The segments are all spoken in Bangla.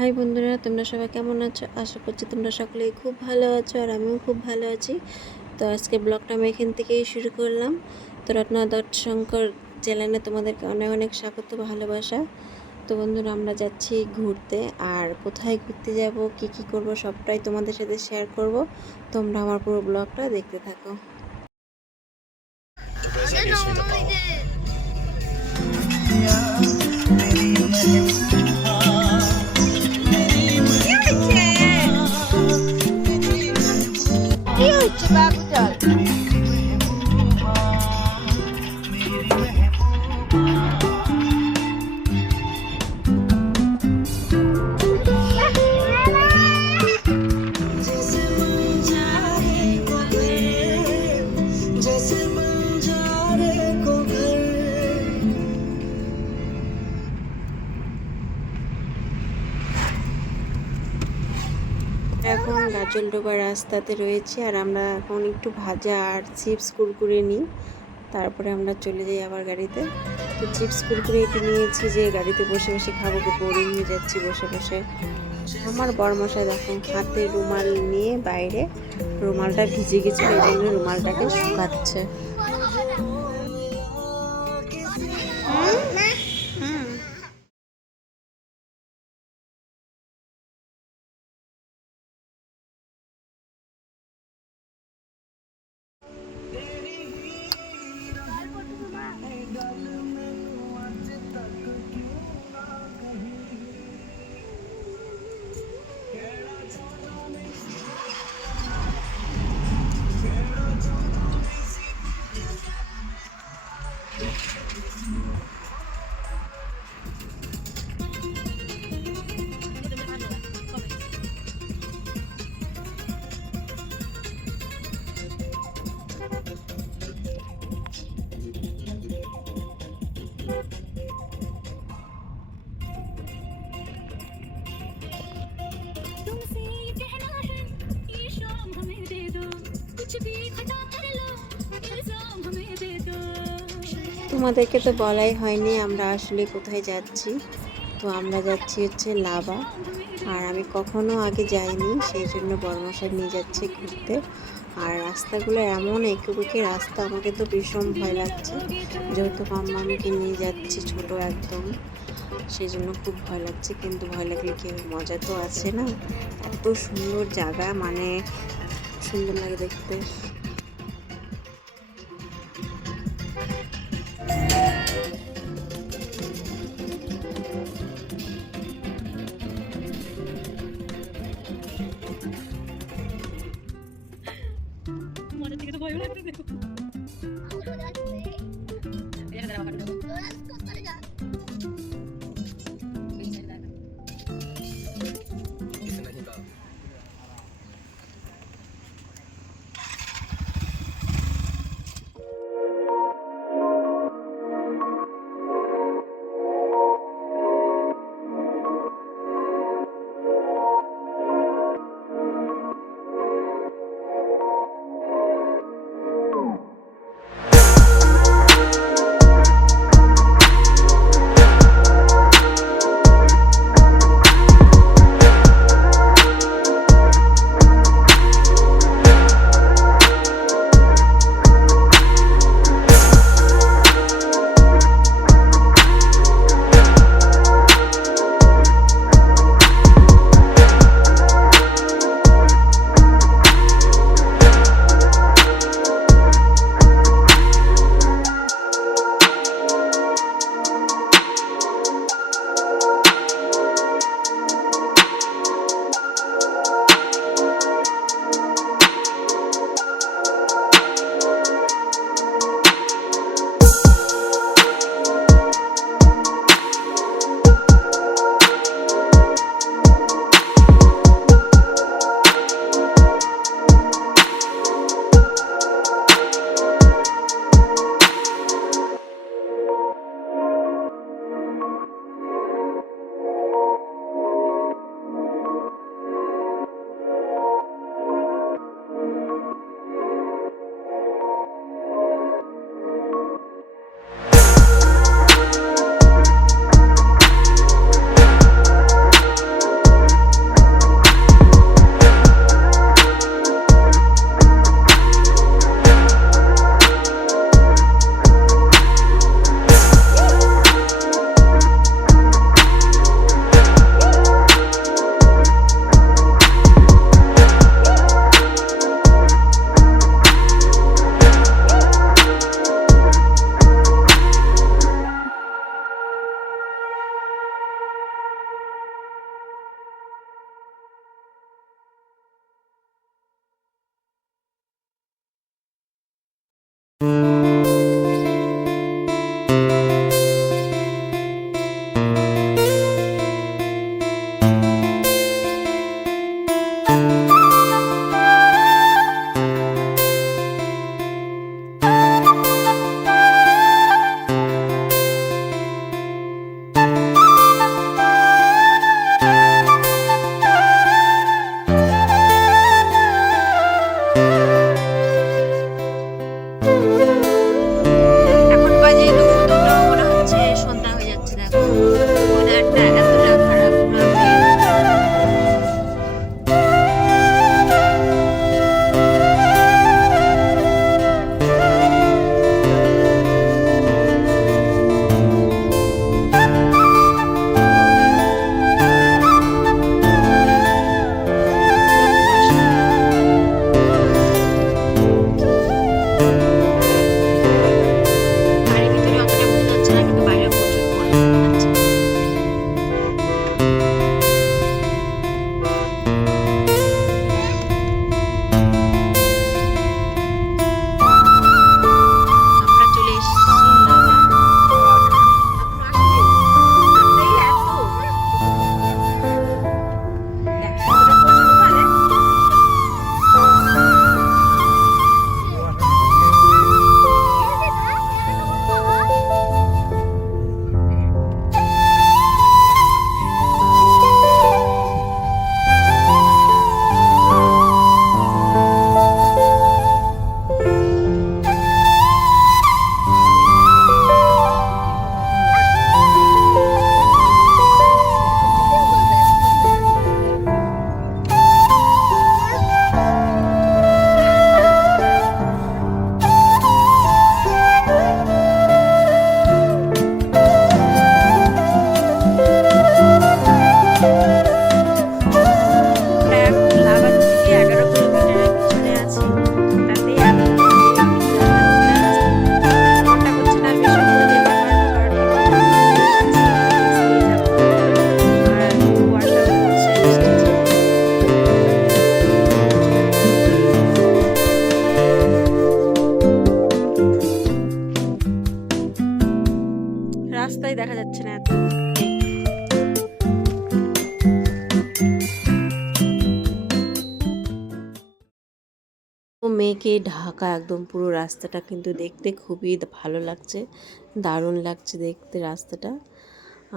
হাই বন্ধুরা, তোমরা সবাই কেমন আছো? আশা করছি তোমরা সকলেই খুব ভালো আছো আর আমিও খুব ভালো আছি। তো আজকে ব্লগটা আমি এখান থেকেই শুরু করলাম। তো রত্না দত্তশঙ্কর চ্যানেলে তোমাদেরকে অনেক অনেক স্বাগত, ভালোবাসা। তো বন্ধুরা, আমরা যাচ্ছি ঘুরতে, আর কোথায় ঘুরতে যাব, কি কি করব সবটাই তোমাদের সাথে শেয়ার করব। তোমরা আমার পুরো ব্লগটা দেখতে থাকো। এখন গাজলডোবা রাস্তাতে রয়েছে, আর আমরা এখন একটু ভাজা আর চিপস কুরকুরে নিই, তারপরে আমরা চলে যাই আবার গাড়িতে। তো চিপস কুরকুরে এটি নিয়েছি যে গাড়িতে বসে বসে খাবো, বোরিং হয়ে যাচ্ছি বসে বসে। আমার বরমশাই দেখো হাতে রুমাল নিয়ে বাইরে, রুমালটা ভিজে গেছিল এই জন্য রুমালটাকে শুকাচ্ছে। তোমাদেরকে তো বলাই হয়নি আমরা আসলে কোথায় যাচ্ছি। তো আমরা যাচ্ছি হচ্ছে লাভা, আর আমি কখনো আগে যাইনি, সেই জন্য বর্মশাই নিয়ে যাচ্ছে ঘুরতে। আর রাস্তাগুলো এমন এঁকে রাস্তা, আমাকে তো ভীষণ ভয় লাগছে, যেহেতু মাম্মামিকে নিয়ে যাচ্ছি ছোট একদম, সেই জন্য খুব ভয় লাগছে। কিন্তু ভয় লাগলে কি হবে, মজা তো আছে না। এত সুন্দর জায়গা, মানে সুন্দর লাগে দেখতে। মেঘে ঢাকা একদম পুরো রাস্তাটা, কিন্তু দেখতে খুবই ভালো লাগছে, দারুণ লাগছে দেখতে রাস্তাটা।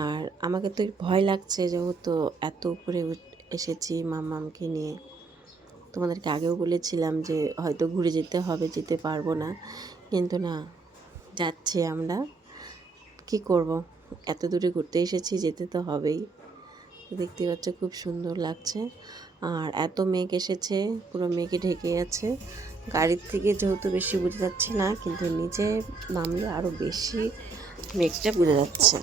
আর আমাকে তো ভয় লাগছে, যেহেতু এত উপরে এসেছি মাম্মামকে নিয়ে। তোমাদেরকে আগেও বলেছিলাম যে হয়তো ঘুরে যেতে হবে, যেতে পারবো না, কিন্তু না, যাচ্ছি আমরা। কি করব, এত দূরে ঘুরতে এসেছি, যেতে তো হবেই। দেখতে পাচ্ছ খুব সুন্দর লাগছে। আর এত মেঘ এসেছে, পুরো মেঘে ঢেকে আছে। গাড়ির থেকে যেহেতু বেশি বোঝা যাচ্ছে না, কিন্তু নিচে নামলে আরও বেশি মেঘটা বোঝা যাচ্ছে।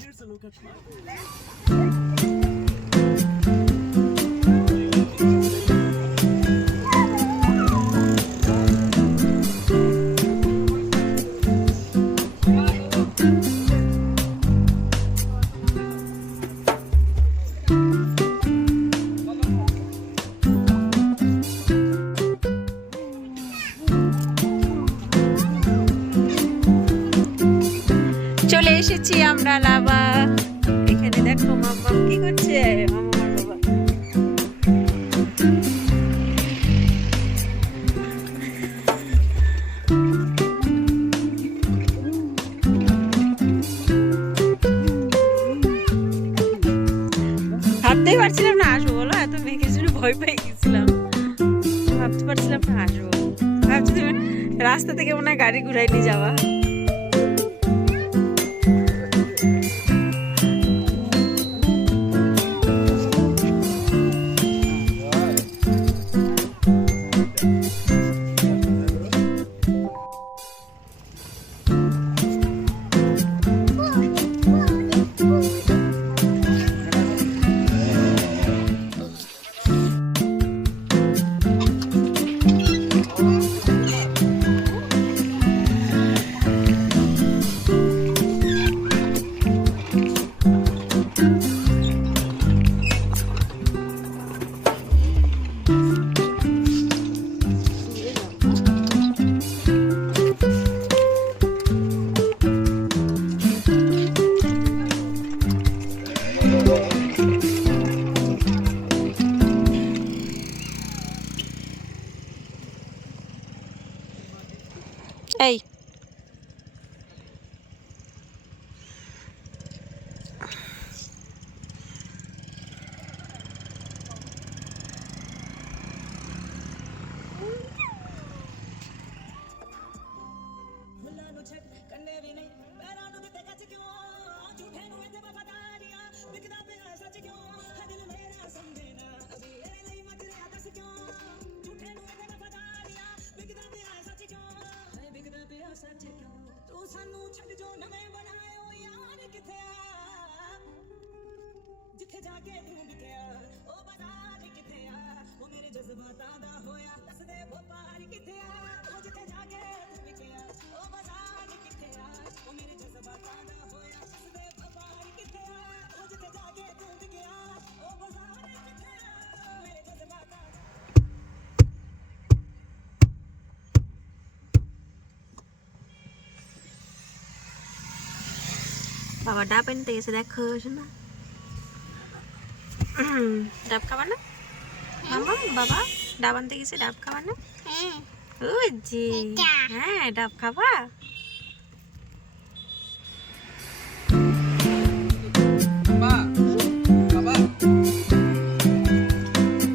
Here's a look at my চলে এসেছি আমরা লাভা। এখানে দেখো মাম্মাম কি করছে, মাম্মার বাবা। ভাবতেই পারছিলাম না আসবো, বলো এত মেঘের জন্য ভয় পেয়ে গেছিলাম। ভাবতে পারছিলাম না আসবো, ভাবছি তুমি রাস্তা থেকে মনে হয় গাড়ি ঘুরাই নিয়ে যাওয়া। বাবা ডাব আনতে গেছে, দেখো শোনা। ডাব খাবা না মামা? বাবা ডাব আনতে গেছে, ডাব খাবা না? ওই যে হ্যাঁ, ডাব খাবা?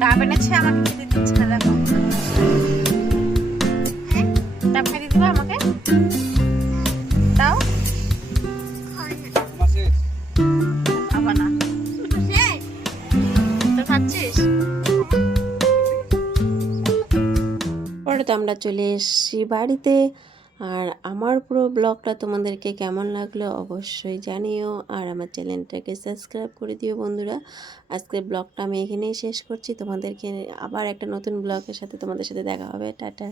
ডাব এনেছে, আমাকে খেতে দিচ্ছে না, দেখো। ডাব খাইতে দিবা আমাকে? দাও। খাবা না তো খাচ্ছিস? পরে তো আমরা চলে এসেছি বাড়িতে। আর আমার পুরো ব্লগটা তোমাদেরকে কেমন লাগলো অবশ্যই জানিও, আর আমার চ্যানেলটাকে সাবস্ক্রাইব করে দিও বন্ধুরা। আজকের ব্লগটা আমি এখানেই শেষ করছি, তোমাদেরকে আবার একটা নতুন ব্লগের সাথে তোমাদের সাথে দেখা হবে। টাটা।